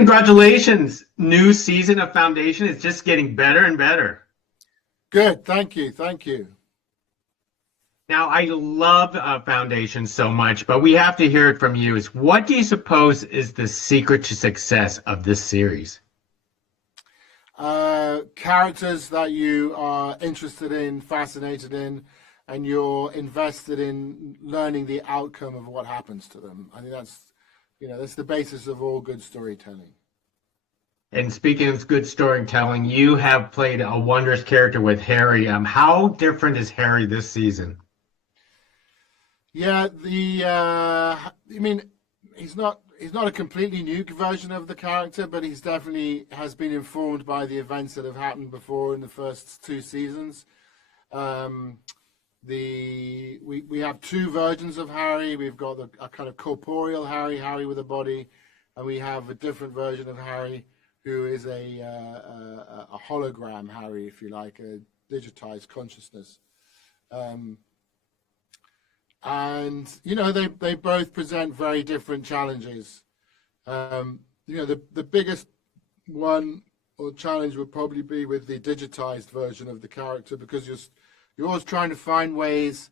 congratulations. New season of Foundation is just getting better and better. Good. Thank you. Thank you. Now, I love Foundation so much, but we have to hear it from you. Is what do you suppose is the secret to success of this series? Characters that you are interested in, fascinated in, and you're invested in learning the outcome of what happens to them. I think that's the basis of all good storytelling. And speaking of good storytelling, you have played a wondrous character with Hari. How different is Hari this season? Yeah, he's not a completely new version of the character, but he's definitely has been informed by the events that have happened before in the first two seasons. We have two versions of Hari. We've got a kind of corporeal Hari with a body, and we have a different version of Hari who is a hologram Hari, if you like, a digitized consciousness. And they both present very different challenges. The biggest one or challenge would probably be with the digitized version of the character, because you're always trying to find ways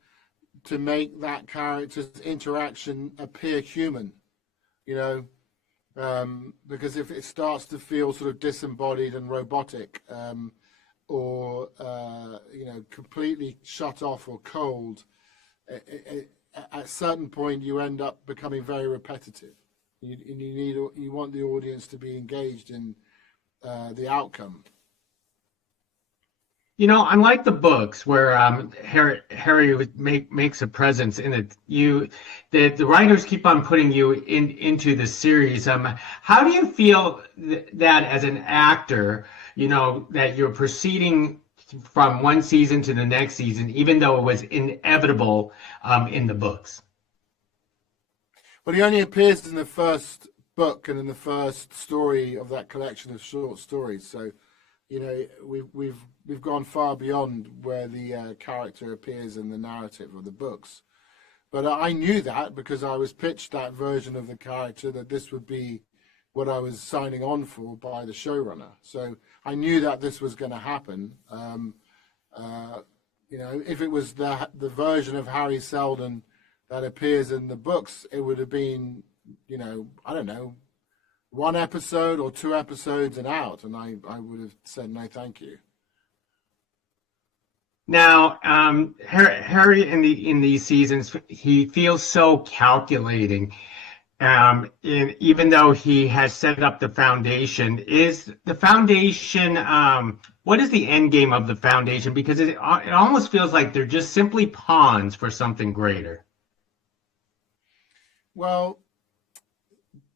to make that character's interaction appear human, because if it starts to feel sort of disembodied and robotic, or completely shut off or cold, at a certain point you end up becoming very repetitive. You want the audience to be engaged in the outcome. Unlike the books where Hari makes a presence in it, the writers keep on putting you into the series. How do you feel that as an actor, that you're proceeding from one season to the next season, even though it was inevitable in the books? Well, he only appears in the first book and in the first story of that collection of short stories. So, we've gone far beyond where the character appears in the narrative of the books. But I knew that because I was pitched that version of the character, that this would be what I was signing on for by the showrunner. So I knew that this was going to happen. If it was the version of Hari Seldon that appears in the books, it would have been, I don't know, one episode or two episodes and out, and I would have said no, thank you. Now, Hari in these seasons, he feels so calculating. Even though he has set up the foundation, is the foundation, what is the end game of the foundation? Because it almost feels like they're just simply pawns for something greater. Well,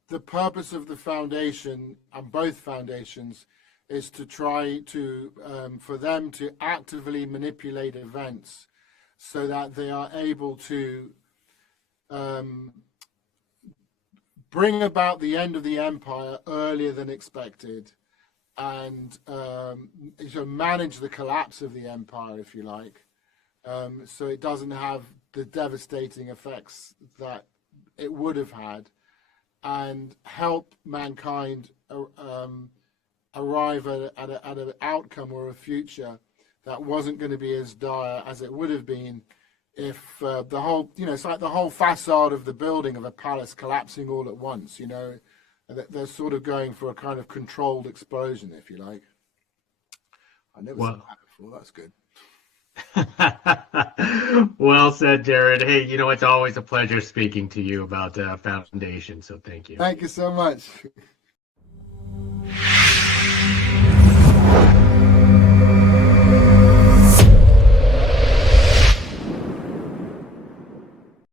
the purpose of the foundation, and both foundations, is to try to, for them to actively manipulate events so that they are able to bring about the end of the empire earlier than expected, and manage the collapse of the empire, if you like, so it doesn't have the devastating effects that it would have had, and help mankind arrive at an outcome or a future that wasn't going to be as dire as it would have been if the whole, it's like the whole facade of the building of a palace collapsing all at once. They're sort of going for a kind of controlled explosion, if you like. I never said that before. That's good. Well said, Jared. Hey, it's always a pleasure speaking to you about Foundation, so thank you. Thank you so much.